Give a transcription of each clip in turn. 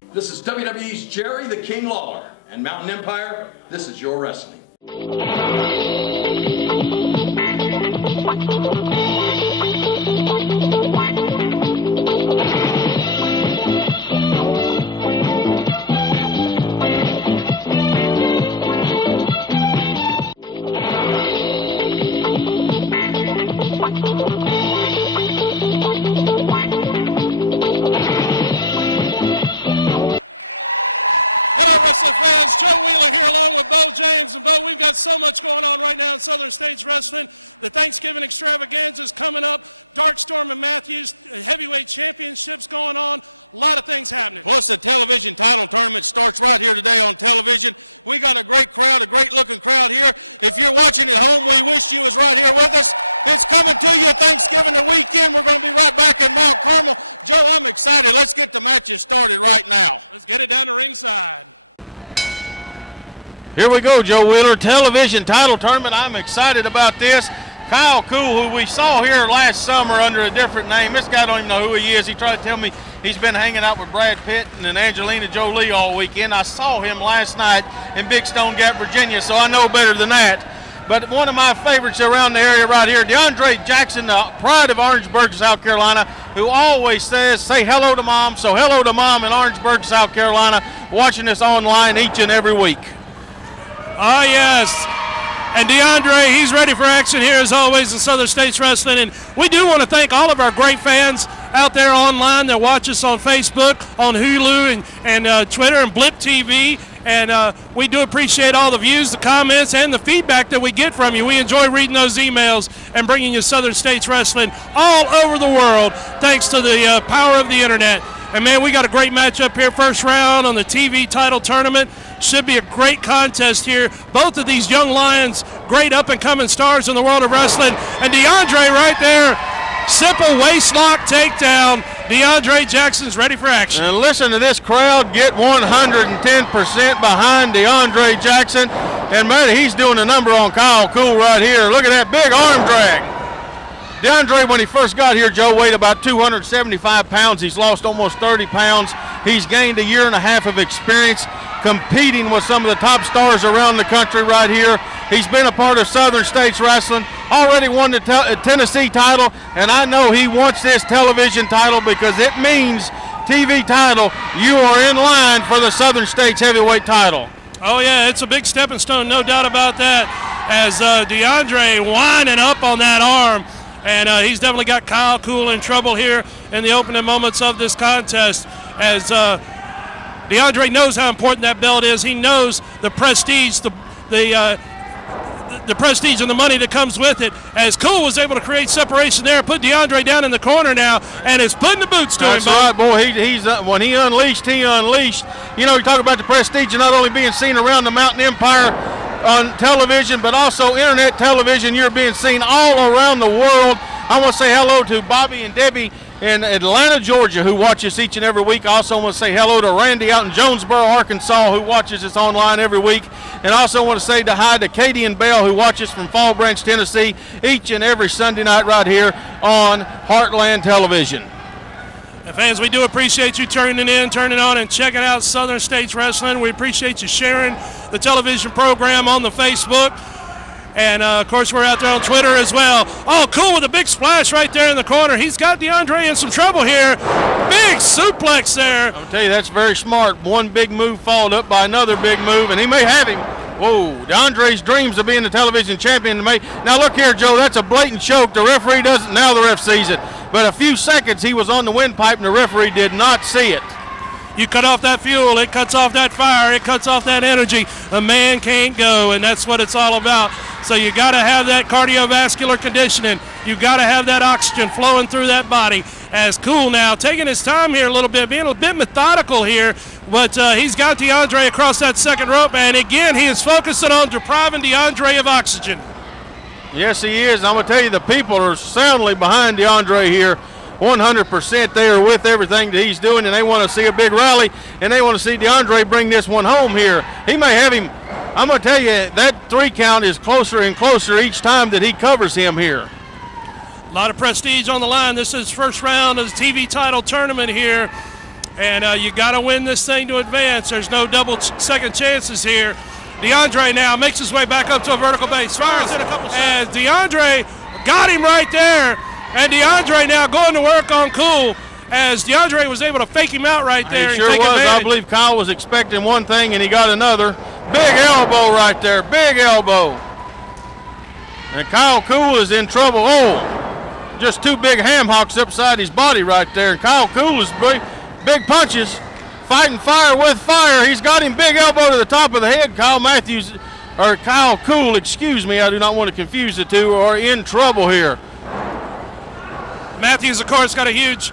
This is WWE's Jerry the King Lawler, and Mountain Empire, this is your wrestling. Wrestling fans, Joe Wheeler here along with Beau James. And Beau, we've got so much going on right now in Southern States Wrestling. The Thanksgiving extravaganza is coming up. Darkstorm and Matthews heavyweight championships going on. A lot of things happening. Plus the television title tournament starts right here today on television. We got a great crowd, a great looking crowd here. If you're watching at home, we wish you was right here with us. It's coming to you Thanksgiving weekend. We're going to be right back in Mount Carmel. Joe, I'm excited. Let's get the matches started right now. Let's get it down to ringside. Here we go, Joe Wheeler, television title tournament. I'm excited about this. Kool, who we saw here last summer under a different name. This guy don't even know who he is. He tried to tell me he's been hanging out with Brad Pitt and Angelina Jolie all weekend. I saw him last night in Big Stone Gap, Virginia, so I know better than that. But one of my favorites around the area right here, DeAndre Jackson, the pride of Orangeburg, South Carolina, who always says, say hello to mom. So hello to mom in Orangeburg, South Carolina, watching us online each and every week. Oh, yes. And DeAndre, he's ready for action here as always in Southern States Wrestling. And we do want to thank all of our great fans out there online that watch us on Facebook, on Hulu, and Twitter, and Blip TV. And we do appreciate all the views, the comments, and the feedback that we get from you. We enjoy reading those emails and bringing you Southern States Wrestling all over the world thanks to the power of the internet. And, man, we got a great matchup here, first round on the TV title tournament. Should be a great contest here. Both of these young lions, great up-and-coming stars in the world of wrestling. And DeAndre right there, simple waist-lock takedown. DeAndre Jackson's ready for action. And listen to this crowd get 110% behind DeAndre Jackson. And, man, he's doing a number on Kool right here. Look at that big arm drag. DeAndre, when he first got here, Joe, weighed about 275 pounds. He's lost almost 30 pounds. He's gained a year and a half of experience competing with some of the top stars around the country right here. He's been a part of Southern States Wrestling, already won the Tennessee title, and I know he wants this television title because it means TV title. You are in line for the Southern States heavyweight title. Oh, yeah, it's a big stepping stone, no doubt about that, as DeAndre winding up on that arm. And he's definitely got Kool in trouble here in the opening moments of this contest, as DeAndre knows how important that belt is. He knows the prestige, the prestige and the money that comes with it, as Kool was able to create separation there, put DeAndre down in the corner now, and is putting the boots to him. That's right, boy. He's when he unleashed, he unleashed. You know, you talk about the prestige of not only being seen around the Mountain Empire on television, but also internet television. You're being seen all around the world. I want to say hello to Bobby and Debbie in Atlanta, Georgia, who watch us each and every week. I also want to say hello to Randy out in Jonesboro, Arkansas, who watches us online every week. And also want to say hi to Katie and Bell, who watch us from Fall Branch, Tennessee, each and every Sunday night right here on Heartland Television. And fans, we do appreciate you turning in, turning on, and checking out Southern States Wrestling. We appreciate you sharing the television program on the Facebook. And, of course, we're out there on Twitter as well. Oh, Kool with a big splash right there in the corner. He's got DeAndre in some trouble here. Big suplex there. I'll tell you, that's very smart. One big move followed up by another big move, and he may have him. Whoa, DeAndre's dreams of being the television champion. Now, look here, Joe, that's a blatant choke. The referee doesn't, now the ref sees it. But a few seconds he was on the windpipe, and the referee did not see it. You cut off that fuel, it cuts off that fire, it cuts off that energy. A man can't go, and that's what it's all about. So you got to have that cardiovascular conditioning. You got to have that oxygen flowing through that body. As Kool now taking his time here a little bit, being a bit methodical here, but he's got DeAndre across that second rope, and again he is focusing on depriving DeAndre of oxygen. Yes, he is. I'm going to tell you, the people are soundly behind DeAndre here. 100% they are with everything that he's doing, and they want to see a big rally, and they want to see DeAndre bring this one home here. He may have him. I'm going to tell you, that 3 count is closer and closer each time that he covers him here. A lot of prestige on the line. This is first round of the TV title tournament here. And you got to win this thing to advance. There's no double second chances here. DeAndre now makes his way back up to a vertical base. Fires in a couple shots. And DeAndre got him right there. And DeAndre now going to work on Kool, as DeAndre was able to fake him out right there. He sure was. Advantage. I believe Kyle was expecting one thing and he got another. Big elbow right there. Big elbow. And Kyle Kool is in trouble. Oh, just two big ham hocks upside his body right there. And Kyle Kool is big punches. Fighting fire with fire. He's got him big elbow to the top of the head. Kyle Kool, excuse me, I do not want to confuse the two, are in trouble here. Matthews, of course, got a huge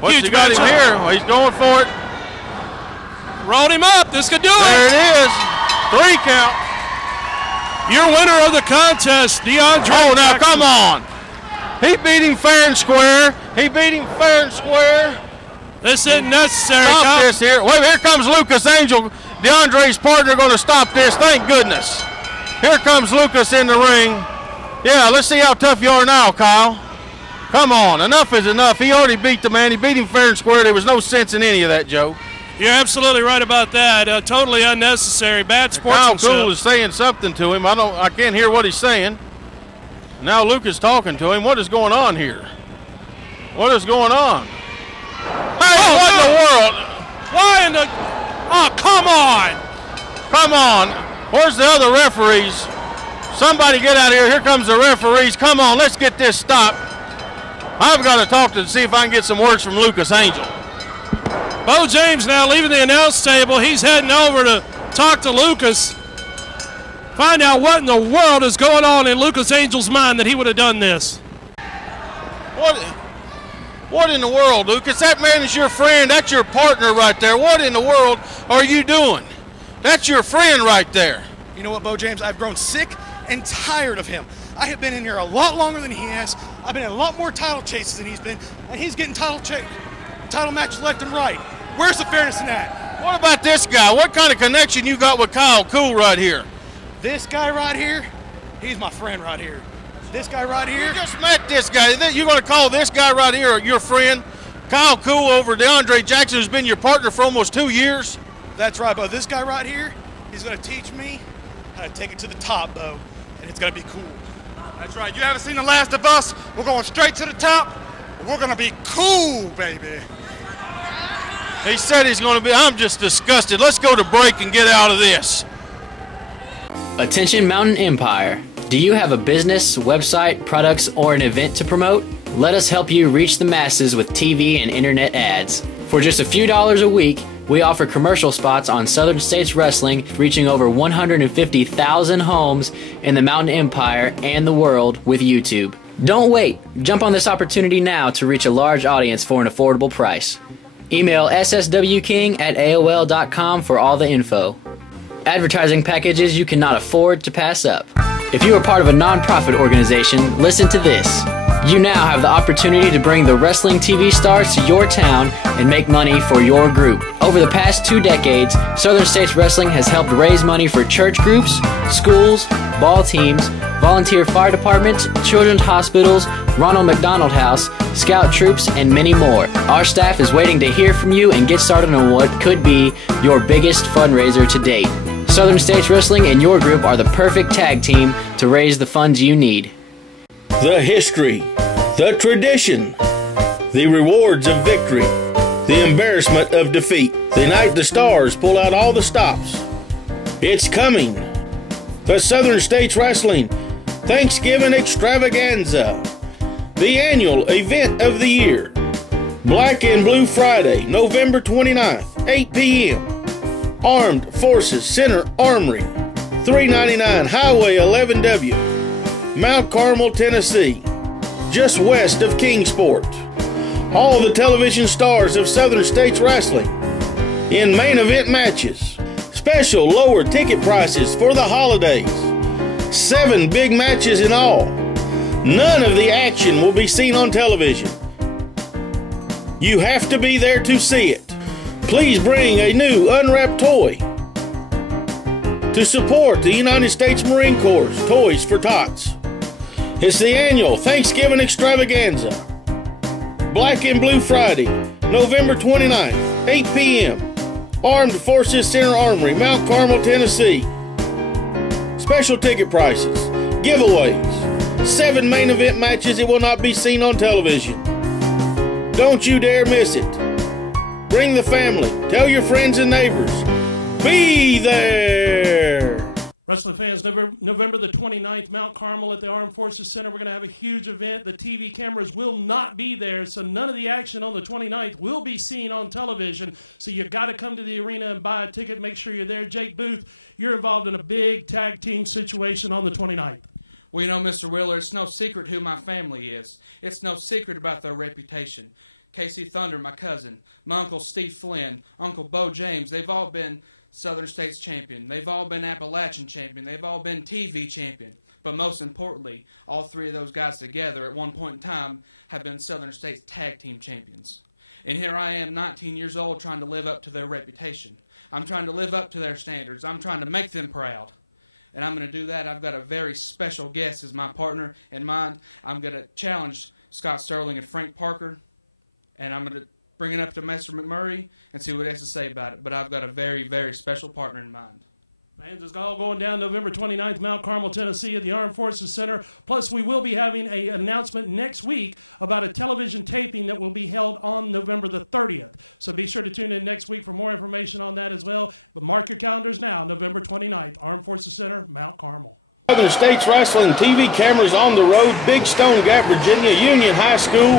He got him here? Well, he's going for it. Rolled him up. This could do it. There it is. 3 count. Your winner of the contest, DeAndre. Oh, now come on. He beat him fair and square. This isn't necessary. Stop this here. Wait, here comes Lucas Angel. DeAndre's partner going to stop this. Thank goodness. Here comes Lucas in the ring. Yeah, let's see how tough you are now, Kyle. Come on, enough is enough. He already beat the man. He beat him fair and square. There was no sense in any of that, Joe. You're absolutely right about that. Totally unnecessary. Bad sportsmanship. Kyle Kool is saying something to him. I can't hear what he's saying. Now Lucas talking to him. What is going on here? What is going on? Hey, what in the world? Why in the... Oh, come on. Come on. Where's the other referees? Somebody get out of here. Here comes the referees. Come on, let's get this stopped. I've got to talk to see if I can get some words from Lucas Angel. Beau James now leaving the announce table. He's heading over to talk to Lucas. Find out what in the world is going on in Lucas Angel's mind that he would have done this. What in the world, Lucas? That man is your friend. That's your partner right there. What in the world are you doing? That's your friend right there. You know what, Beau James? I've grown sick and tired of him. I have been in here a lot longer than he has. I've been in a lot more title chases than he's been, and he's getting title matches left and right. Where's the fairness in that? What about this guy? What kind of connection you got with Kyle Kool right here? This guy right here, he's my friend right here. This guy right here. You just met this guy. You're going to call this guy right here your friend? Kyle Kool over DeAndre Jackson, who's been your partner for almost 2 years? That's right, Beau. This guy right here, he's going to teach me how to take it to the top, Beau, and it's going to be cool. That's right. You haven't seen The Last of Us. We're going straight to the top. We're going to be cool, baby. He said he's going to be. I'm just disgusted. Let's go to break and get out of this. Attention Mountain Empire. Do you have a business, website, products, or an event to promote? Let us help you reach the masses with TV and internet ads. For just a few dollars a week, we offer commercial spots on Southern States Wrestling, reaching over 150,000 homes in the Mountain Empire and the world with YouTube. Don't wait. Jump on this opportunity now to reach a large audience for an affordable price. Email sswking@aol.com for all the info. Advertising packages you cannot afford to pass up. If you are part of a non-profit organization, listen to this. You now have the opportunity to bring the wrestling TV stars to your town and make money for your group. Over the past 2 decades, Southern States Wrestling has helped raise money for church groups, schools, ball teams, volunteer fire departments, children's hospitals, Ronald McDonald House, scout troops, and many more. Our staff is waiting to hear from you and get started on what could be your biggest fundraiser to date. Southern States Wrestling and your group are the perfect tag team to raise the funds you need. The history, the tradition, the rewards of victory, the embarrassment of defeat. The night the stars pull out all the stops. It's coming. The Southern States Wrestling Thanksgiving Extravaganza. The annual event of the year. Black and Blue Friday, November 29th, 8 p.m. Armed Forces Center Armory, 399 Highway 11W. Mount Carmel, Tennessee, just west of Kingsport. All the television stars of Southern States Wrestling in main event matches. Special lower ticket prices for the holidays. 7 big matches in all. None of the action will be seen on television. You have to be there to see it. Please bring a new unwrapped toy to support the United States Marine Corps Toys for Tots. It's the annual Thanksgiving Extravaganza. Black and Blue Friday, November 29th, 8 p.m. Armed Forces Center Armory, Mount Carmel, Tennessee. Special ticket prices, giveaways, 7 main event matches. It will not be seen on television. Don't you dare miss it. Bring the family. Tell your friends and neighbors. Be there. Wrestling fans, November the 29th, Mount Carmel at the Armed Forces Center. We're going to have a huge event. The TV cameras will not be there, so none of the action on the 29th will be seen on television. So you've got to come to the arena and buy a ticket. Make sure you're there. Jake Booth, you're involved in a big tag team situation on the 29th. Well, you know, Mr. Wheeler, it's no secret who my family is. It's no secret about their reputation. Casey Thunder, my cousin, my Uncle Steve Flynn, Uncle Beau James, they've all been Southern States champion. They've all been Appalachian champion. They've all been TV champion. But most importantly, all 3 of those guys together at one point in time have been Southern States tag team champions. And here I am, 19 years old, trying to live up to their reputation. I'm trying to live up to their standards. I'm trying to make them proud. And I'm going to do that. I've got a very special guest as my partner in mind. I'm going to challenge Scott Sterling and Frank Parker. And I'm going to bring it up to Mr. McMurray and see what he has to say about it. But I've got a very, very special partner in mind. Fans, it's all going down November 29th, Mount Carmel, Tennessee at the Armed Forces Center. Plus, we will be having an announcement next week about a television taping that will be held on November the 30th. So be sure to tune in next week for more information on that as well. But mark your calendars now, November 29th, Armed Forces Center, Mount Carmel. Southern States Wrestling TV cameras on the road, Big Stone Gap, Virginia, Union High School,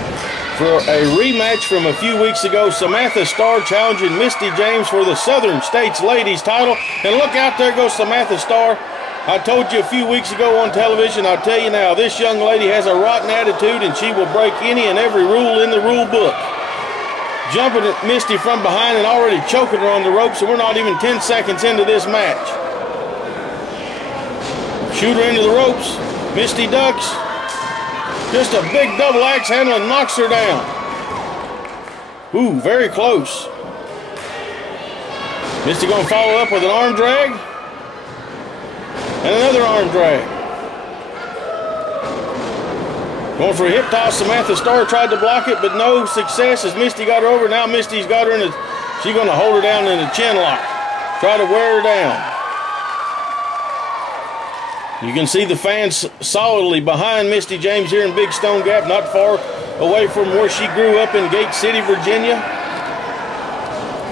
for a rematch from a few weeks ago. Samantha Star challenging Misty James for the Southern States Ladies title. And look out, there goes Samantha Star. I told you a few weeks ago on television, I'll tell you now, this young lady has a rotten attitude and she will break any and every rule in the rule book. Jumping at Misty from behind and already choking her on the ropes, and we're not even 10 seconds into this match. Shoot her into the ropes. Misty ducks. Just a big double axe handle and knocks her down. Ooh, very close. Misty going to follow up with an arm drag. And another arm drag. Going for a hip toss. Samantha Star tried to block it, but no success as Misty got her over. Now Misty's got her in a, she's going to hold her down in a chin lock. Try to wear her down. You can see the fans solidly behind Misty James here in Big Stone Gap, not far away from where she grew up in Gate City, Virginia.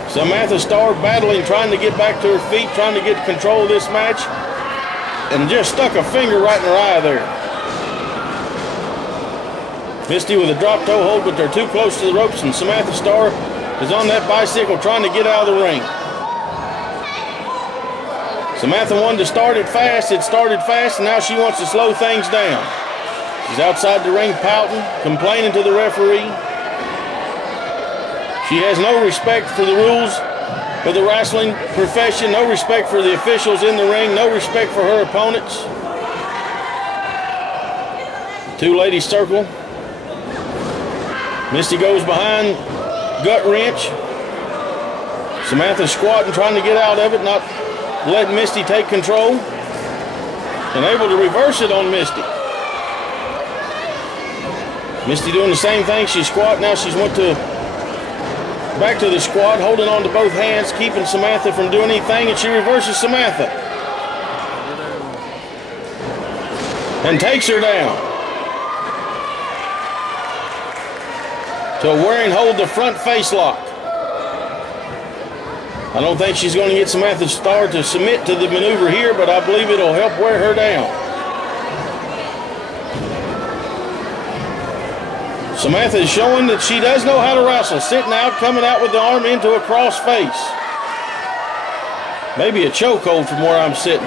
Samantha Star battling, trying to get back to her feet, trying to get control of this match, and just stuck a finger right in her eye there. Misty with a drop toe hold, but they're too close to the ropes, and Samantha Star is on that bicycle trying to get out of the ring. Samantha wanted to start it fast. It started fast, and now she wants to slow things down. She's outside the ring pouting, complaining to the referee. She has no respect for the rules of the wrestling profession, no respect for the officials in the ring, no respect for her opponents. Two ladies circle. Misty goes behind, gut wrench. Samantha squatting, trying to get out of it, not letting Misty take control, and able to reverse it on Misty. Misty doing the same thing. She's squat. Now she's went to back to the squat, holding on to both hands, keeping Samantha from doing anything, and she reverses Samantha and takes her down. To a wearing hold, the front face lock. I don't think she's going to get Samantha Star to submit to the maneuver here, but I believe it'll help wear her down. Samantha is showing that she does know how to wrestle, sitting out, coming out with the arm into a cross face. Maybe a chokehold from where I'm sitting.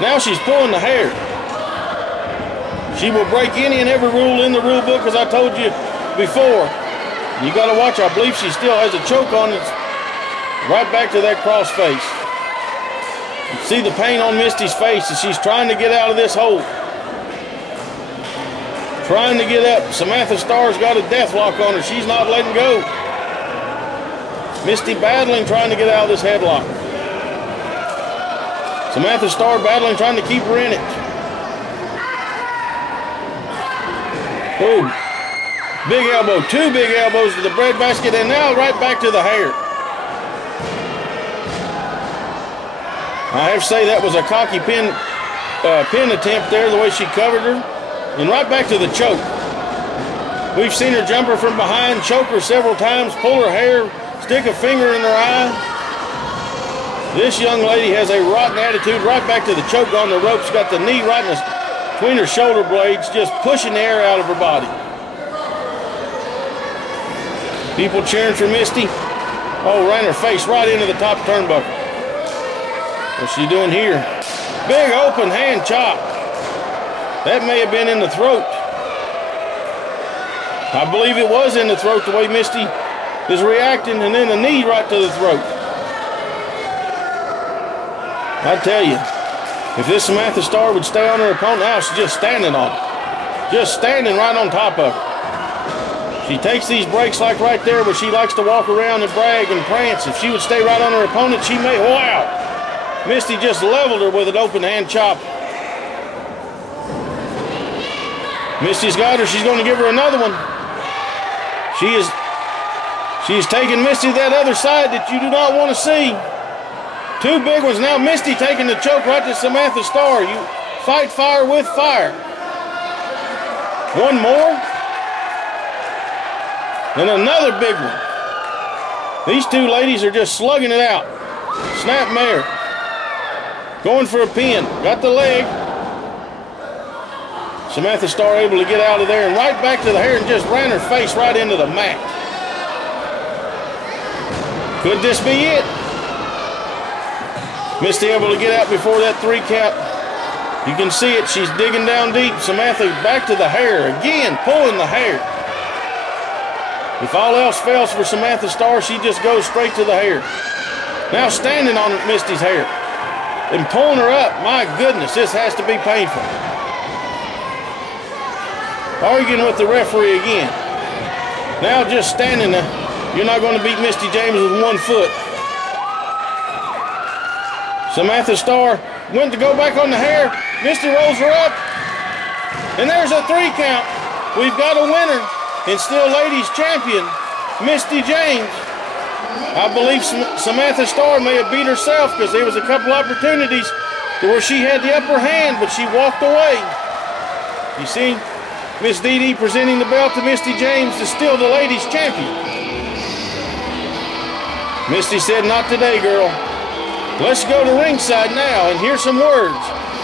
Now she's pulling the hair. She will break any and every rule in the rule book, as I told you before. You got to watch. I believe she still has a choke on it. Right back to that cross face. You see the pain on Misty's face as she's trying to get out of this hold. Trying to get up. Samantha Star's got a death lock on her. She's not letting go. Misty battling, trying to get out of this headlock. Samantha Star battling, trying to keep her in it. Oh, big elbow. Two big elbows to the breadbasket, and now right back to the hair. I have to say that was a cocky pin attempt there, the way she covered her. And right back to the choke. We've seen her jump her from behind, choke her several times, pull her hair, stick a finger in her eye. This young lady has a rotten attitude. Right back to the choke on the ropes. Got the knee right between her shoulder blades, just pushing the air out of her body. People cheering for Misty. Oh, ran her face right into the top turnbuckle. What's she doing here? Big open hand chop. That may have been in the throat. I believe it was in the throat, the way Misty is reacting, and then a knee right to the throat. I tell you, if this Samantha Star would stay on her opponent, now she's just standing on her. Just standing right on top of her. She takes these breaks like right there where she likes to walk around and brag and prance. If she would stay right on her opponent, she may, wow. Misty just leveled her with an open hand chop. Misty's got her. She's going to give her another one. She's taking Misty that other side that you do not want to see. Two big ones. Now Misty taking the choke right to Samantha Star. You fight fire with fire. One more. And another big one. These two ladies are just slugging it out. Snap mare. Going for a pin. Got the leg. Samantha Star able to get out of there and right back to the hair and just ran her face right into the mat. Could this be it? Misty able to get out before that 3 count. You can see it. She's digging down deep. Samantha back to the hair. Again, pulling the hair. If all else fails for Samantha Star, she just goes straight to the hair. Now standing on Misty's hair and pulling her up. My goodness, this has to be painful. Arguing with the referee again. Now just standing there. You're not going to beat Misty James with 1 foot. Samantha Star went to go back on the hair. Misty rolls her up. And there's a 3 count. We've got a winner and still ladies champion, Misty James. I believe Samantha Star may have beat herself because there was a couple opportunities where she had the upper hand, but she walked away. You see? Miss Dee Dee presenting the belt to Misty James is still the ladies champion. Misty said, not today, girl. Let's go to ringside now and hear some words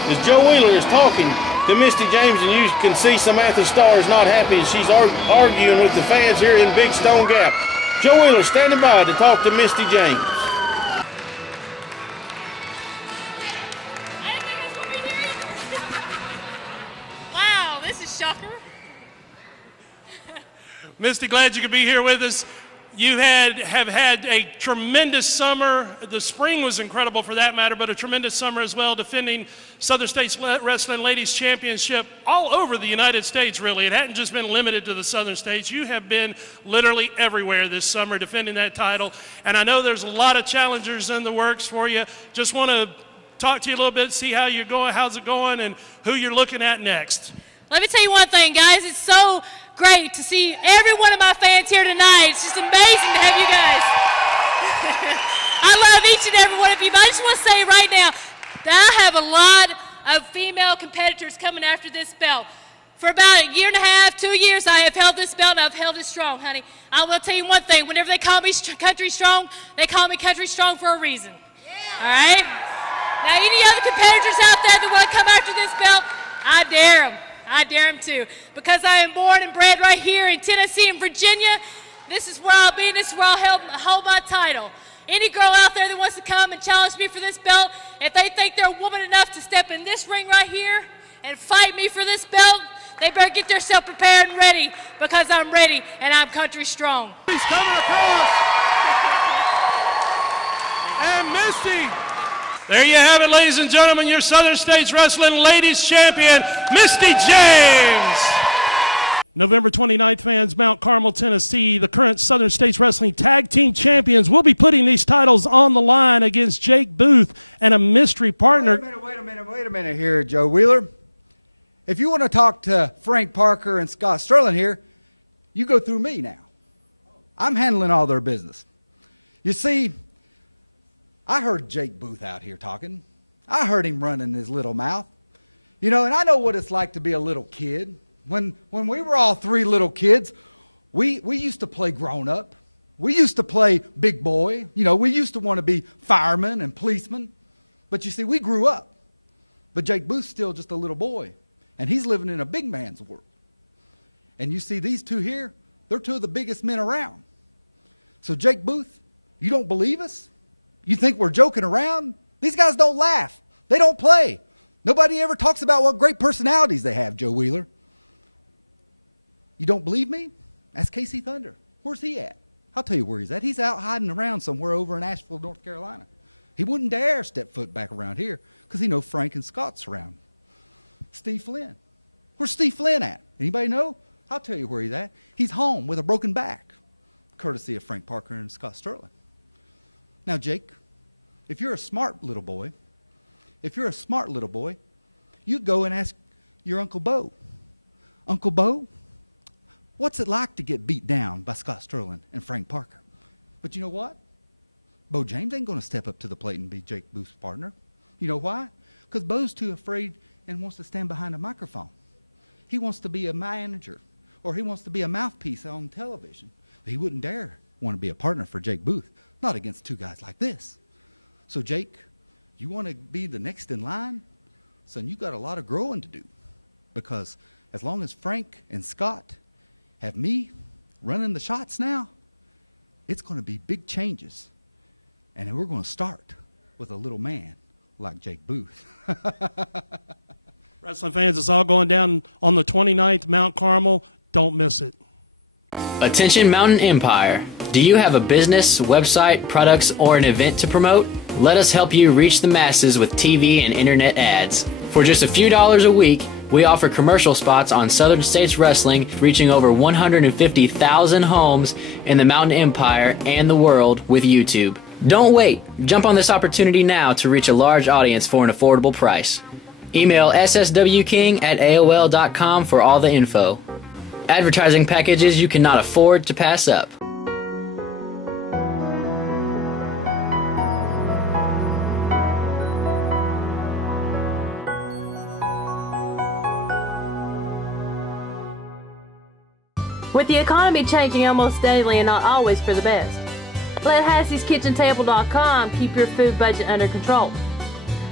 as Joe Wheeler is talking to Misty James, and you can see Samantha Star is not happy as she's arguing with the fans here in Big Stone Gap. Joe Wheeler standing by to talk to Misty James. Wow, this is shocker. Misty, glad you could be here with us. You have had a tremendous summer. The spring was incredible for that matter, but a tremendous summer as well, defending Southern States Wrestling Ladies Championship all over the United States, really. It hadn't just been limited to the Southern States. You have been literally everywhere this summer defending that title. And I know there's a lot of challengers in the works for you. Just want to talk to you a little bit, see how you're going, how's it going, and who you're looking at next. Let me tell you one thing, guys. It's so great to see every one of my fans here tonight. It's just amazing to have you guys. I love each and every one of you, but I just want to say right now that I have a lot of female competitors coming after this belt. For about 1.5 years, 2 years, I have held this belt, and I've held it strong, honey. I will tell you one thing. Whenever they call me Country Strong, they call me Country Strong for a reason. Yeah. All right? Now, any other competitors out there that want to come after this belt, I dare them. I dare him to, because I am born and bred right here in Tennessee and Virginia. This is where I'll be, and this is where I'll hold my title. Any girl out there that wants to come and challenge me for this belt, if they think they're woman enough to step in this ring right here and fight me for this belt, they better get themselves prepared and ready, because I'm ready and I'm country strong. He's coming across. And Misty. There you have it, ladies and gentlemen, your Southern States Wrestling Ladies Champion, Misty James. November 29th, fans, Mount Carmel, Tennessee, the current Southern States Wrestling Tag Team Champions will be putting these titles on the line against Jake Booth and a mystery partner. Wait a minute here, Joe Wheeler. If you want to talk to Frank Parker and Scott Sterling here, you go through me now. I'm handling all their business. You see, I heard Jake Booth out here talking. I heard him running his little mouth. You know, and I know what it's like to be a little kid. When we were all three little kids, we used to play grown-up. We used to play big boy. You know, we used to want to be firemen and policemen. But you see, we grew up. But Jake Booth's still just a little boy. And he's living in a big man's world. And you see these two here, they're two of the biggest men around. So Jake Booth, you don't believe us? You think we're joking around? These guys don't laugh. They don't play. Nobody ever talks about what great personalities they have, Joe Wheeler. You don't believe me? Ask Casey Thunder. Where's he at? I'll tell you where he's at. He's out hiding around somewhere over in Asheville, North Carolina. He wouldn't dare step foot back around here because he knows Frank and Scott's around. Steve Flynn. Where's Steve Flynn at? Anybody know? I'll tell you where he's at. He's home with a broken back, courtesy of Frank Parker and Scott Sterling. Now, Jake, if you're a smart little boy, you go and ask your Uncle Beau. Uncle Beau, what's it like to get beat down by Scott Sterling and Frank Parker? But you know what? Beau James ain't going to step up to the plate and be Jake Booth's partner. You know why? Because Beau's too afraid and wants to stand behind a microphone. He wants to be a manager, or he wants to be a mouthpiece on television. But he wouldn't dare want to be a partner for Jake Booth, not against two guys like this. So Jake, you want to be the next in line? Son, you got a lot of growing to do, because as long as Frank and Scott have me running the shots now, it's going to be big changes. And then we're going to start with a little man like Jake Booth. Wrestling fans, it's all going down on the 29th, Mount Carmel. Don't miss it. Attention Mountain Empire. Do you have a business, website, products, or an event to promote? Let us help you reach the masses with TV and internet ads. For just a few dollars a week, we offer commercial spots on Southern States Wrestling, reaching over 150,000 homes in the Mountain Empire and the world with YouTube. Don't wait. Jump on this opportunity now to reach a large audience for an affordable price. Email sswking@aol.com for all the info. Advertising packages you cannot afford to pass up. With the economy changing almost daily and not always for the best, let Hassie'sKitchenTable.com keep your food budget under control.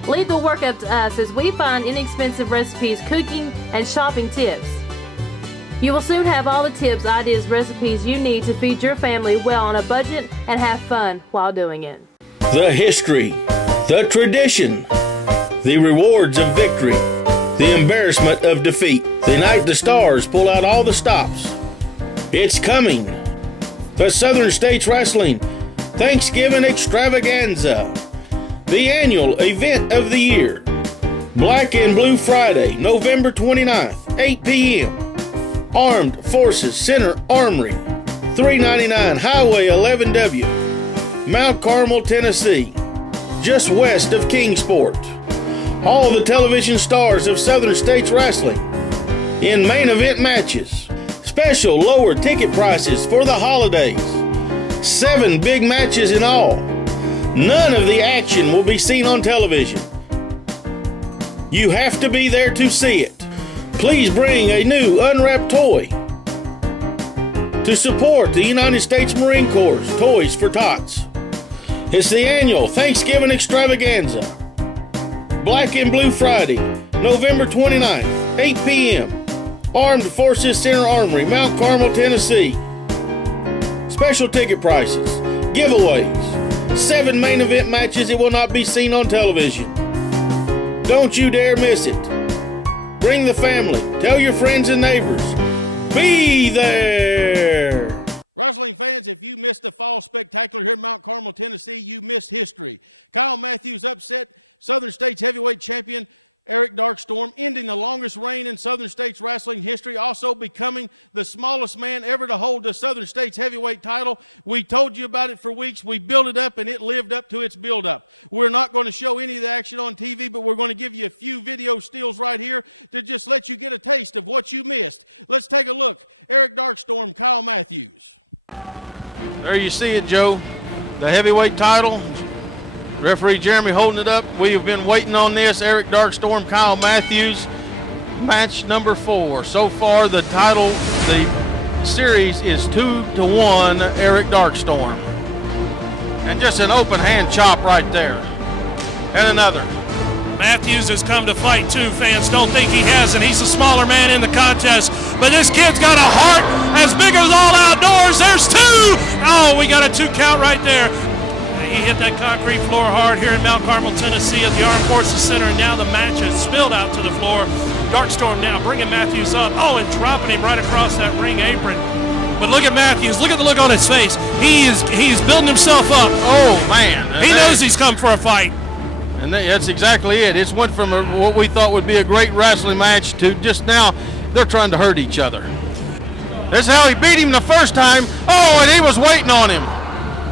Leave the work up to us as we find inexpensive recipes, cooking, and shopping tips. You will soon have all the tips, ideas, recipes you need to feed your family well on a budget and have fun while doing it. The history, the tradition, the rewards of victory, the embarrassment of defeat, the night the stars pull out all the stops. It's coming. The Southern States Wrestling Thanksgiving Extravaganza, the annual event of the year. Black and Blue Friday, November 29th, 8 p.m. Armed Forces Center Armory, 399 Highway 11W, Mount Carmel, Tennessee, just west of Kingsport. All the television stars of Southern States Wrestling in main event matches. Special lower ticket prices for the holidays. 7 big matches in all. None of the action will be seen on television. You have to be there to see it. Please bring a new unwrapped toy to support the United States Marine Corps Toys for Tots. It's the annual Thanksgiving Extravaganza. Black and Blue Friday, November 29th, 8 p.m. Armed Forces Center Armory, Mount Carmel, Tennessee. Special ticket prices, giveaways, 7 main event matches that will not be seen on television. Don't you dare miss it. Bring the family, tell your friends and neighbors. Be there! Wrestling fans, if you missed the Fall Spectacular here in Mount Carmel, Tennessee, you missed history. Kyle Matthews upset Southern States Heavyweight Champion Eric Darkstorm, ending the longest reign in Southern States Wrestling history, also becoming the smallest man ever to hold the Southern States Heavyweight title. We told you about it for weeks. We built it up, and it lived up to its build-up. We're not going to show any of the action on TV, but we're going to give you a few video stills right here to just let you get a taste of what you missed. Let's take a look. Eric Darkstorm, Kyle Matthews. There you see it, Joe. The heavyweight title Referee Jeremy holding it up. We have been waiting on this. Eric Darkstorm, Kyle Matthews, match number 4. So far, the title, the series is 2-1, Eric Darkstorm. And just an open hand chop right there. And another. Matthews has come to fight too. Fans don't think he hasn't. He's a smaller man in the contest, but this kid's got a heart as big as All Outdoors. There's 2. Oh, we got a 2 count right there. He hit that concrete floor hard here in Mount Carmel, Tennessee at the Armed Forces Center, and now the match has spilled out to the floor. Darkstorm now bringing Matthews up. Oh, and dropping him right across that ring apron. But look at Matthews. Look at the look on his face. He's building himself up. Oh, man. He knows he's come for a fight. And that's exactly it. It's went from what we thought would be a great wrestling match to just now they're trying to hurt each other. This is how he beat him the first time. Oh, and he was waiting on him.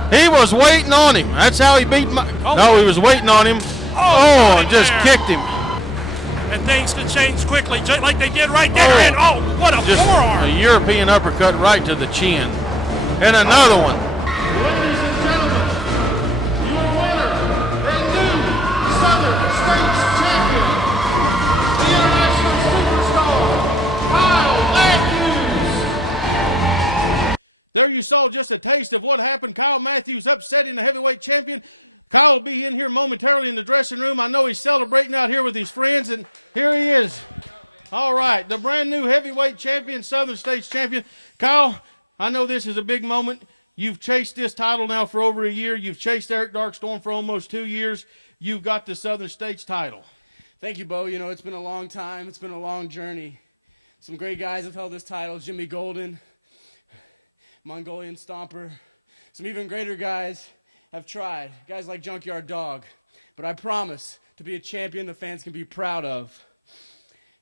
He was waiting on him. That's how he beat him. No, he was waiting on him. Oh, and just kicked him. And things can change quickly, just like they did right there. And oh, what a just forearm. A European uppercut right to the chin. And another one. There you saw just a taste of what happened. Kyle Matthews upsetting the heavyweight champion. Kyle will be in here momentarily in the dressing room. I know he's celebrating out here with his friends, and here he is. All right, the brand new heavyweight champion, Southern States champion. Kyle, I know this is a big moment. You've chased this title now for over a year. You've chased Eric Darkstorm for almost 2 years. You've got the Southern States title. Thank you, Bo. You know, it's been a long time. It's been a long journey. Some great guys have held this title. Jimmy Golden, Mongolian Stomper. Some even greater guys have tried. Guys like Junkyard Dog. But I promise to be a champion the fans can be proud of.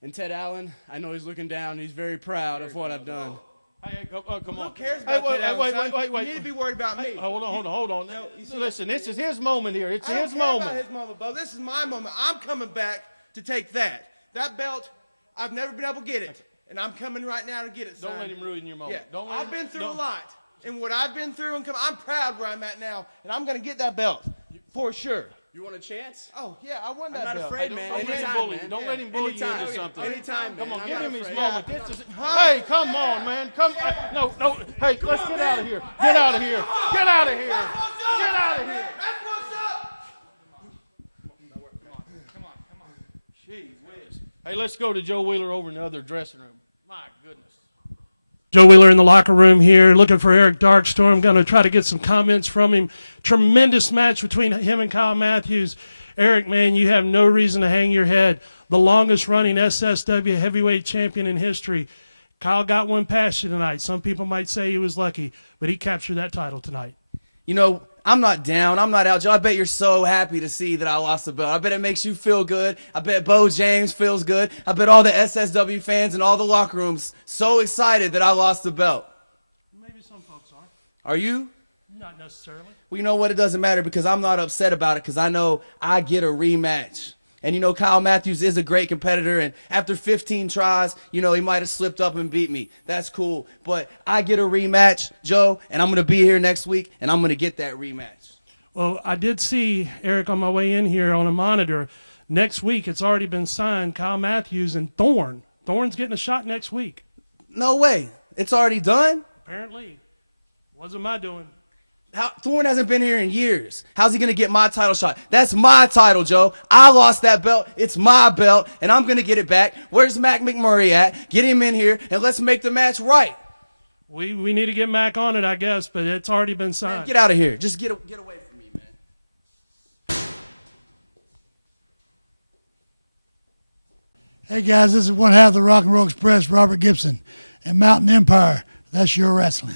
And Ted Allen, I know he's looking down. He's very proud of what I've done. Hey, come on. Who cares about Ted Allen? Wait. You need to be worried about me. Hold on. No, Listen, this is his moment here. It's his moment. I don't care about his moment, Bo. This is my moment. I'm coming back to take that. That belt, I've never been able to get it. And I'm coming right now to get it, son. Don't let him ruin your moment. Yeah. I've been through a lot. And what I've been through, I'm proud where I'm at now. And I'm going to get that belt for sure. You want a chance? Oh, yeah, I won that belt. I'm not afraid, man. Don't let him bully you into something. Anytime, man. Come on, give him his moment. Hey, come on, man. No. Hey, let's get out of here. Get out of here. Get out of here. Get out of here. That's what's up. Come on. Gee whiz. Hey, let's go to Joe Wheeler over in the other dressing room. My goodness. Joe Wheeler in the locker room here, looking for Eric Darkstorm. Going to try to get some comments from him. Tremendous match between him and Kyle Matthews. Eric, man, you have no reason to hang your head. The longest-running SSW heavyweight champion in history. Kyle got one past you tonight. Some people might say he was lucky, but he captured that title tonight. You know, I'm not down. I'm not out, Joe. I bet you're so happy to see that I lost the belt. I bet it makes you feel good. I bet Beau James feels good. I bet all the SSW fans in all the locker rooms so excited that I lost the belt. Maybe some folks are. Are you? Not necessarily. Well, you know what? It doesn't matter because I'm not upset about it because I know I get a rematch. And, you know, Kyle Matthews is a great competitor, and after 15 tries, you know, he might have slipped up and beat me. That's cool. But I get a rematch, Joe, and I'm going to be here next week, and I'm going to get that rematch. Well, I did see, Eric, on my way in here on a monitor, next week it's already been signed, Kyle Matthews and Thorn. Thorn's getting a shot next week. No way. It's already done? Apparently. Wasn't my doing. Thorn hasn't been here in years. How's he going to get my title shot? That's my title, Joe. I lost that belt. It's my belt, and I'm going to get it back. Where's Mac McMurray at? Get him in here, and let's make the match right. We need to get Mac on it, I guess, but it's already been signed. Man, get out of here. Just get away from me, man. Hey, guys, this is one half of the Rock and Roll Express, Robert Gibson, and Mountain Empire. That's your wrestling.